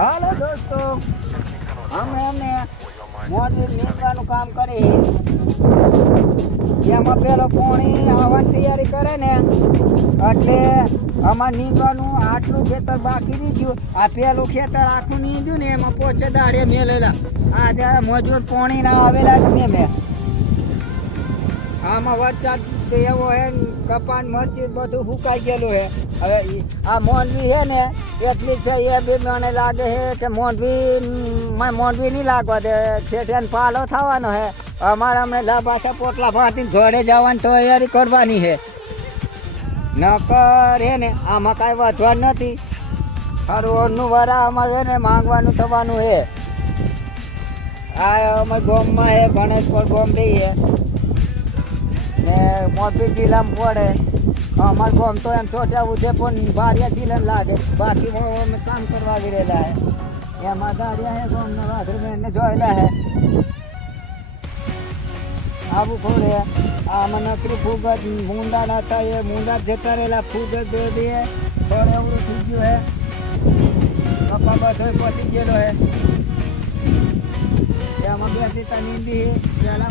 હાલો દોસ્તો, અમે મોદી નીકળવાનું કામ કરી. એમાં પેલો પોણી આવવાની તૈયારી કરે ને એટલે અમારે નીંદવાનું આટલું ખેતર બાકી નીંદ્યું. આ પેલું ખેતર આખું નીંદ્યું ને એમાં પોચે દાડે મેલેલા. આ જ્યારે મજૂર પોણી ના આવેલા જ ને મેં આમાં વરસાદ એવો હે, કપાન મરચી બધું સુકાઈ ગયેલું હે. હવે આ મોંડવી છે ને એટલી જ છે. એ બી મને લાગે છે કે મોંડવી નહીં લાગવા દે, છેઠિયાને પાલો થવાનો હે. અમારે અમને પાછા પોટલા ભાતીને જોડે જવાની તૈયારી કરવાની છે. નકર હે ને આમાં કાંઈ વધવાનું નથી. રોડનું વરા અમારે છે ને માંગવાનું થવાનું છે. આ અમારે ગામમાં છે, ગણેશપુર ગામ દઈએ ને મોરબી જિલ્લામાં પડે. અમારે ગામ તો એમ છોટા ઉદેપુર બારિયા જિલ્લાને લાગે. બાકી અમે કામ કરવા આવી રહેલા હે. એમાં દાડિયા હે ગામના વાઘરબેનને જોયેલા હે. આવું ખોડે આમાં નકરી ફૂગ જ મૂંડા ના હતા. એ મૂંડા જતા રહેલા, ફૂગ જ દે દે થોડે એવું થઈ ગયું હે. કપા બધો પતી ગયેલો હે. એમાં બેસી નીંદી પહેલા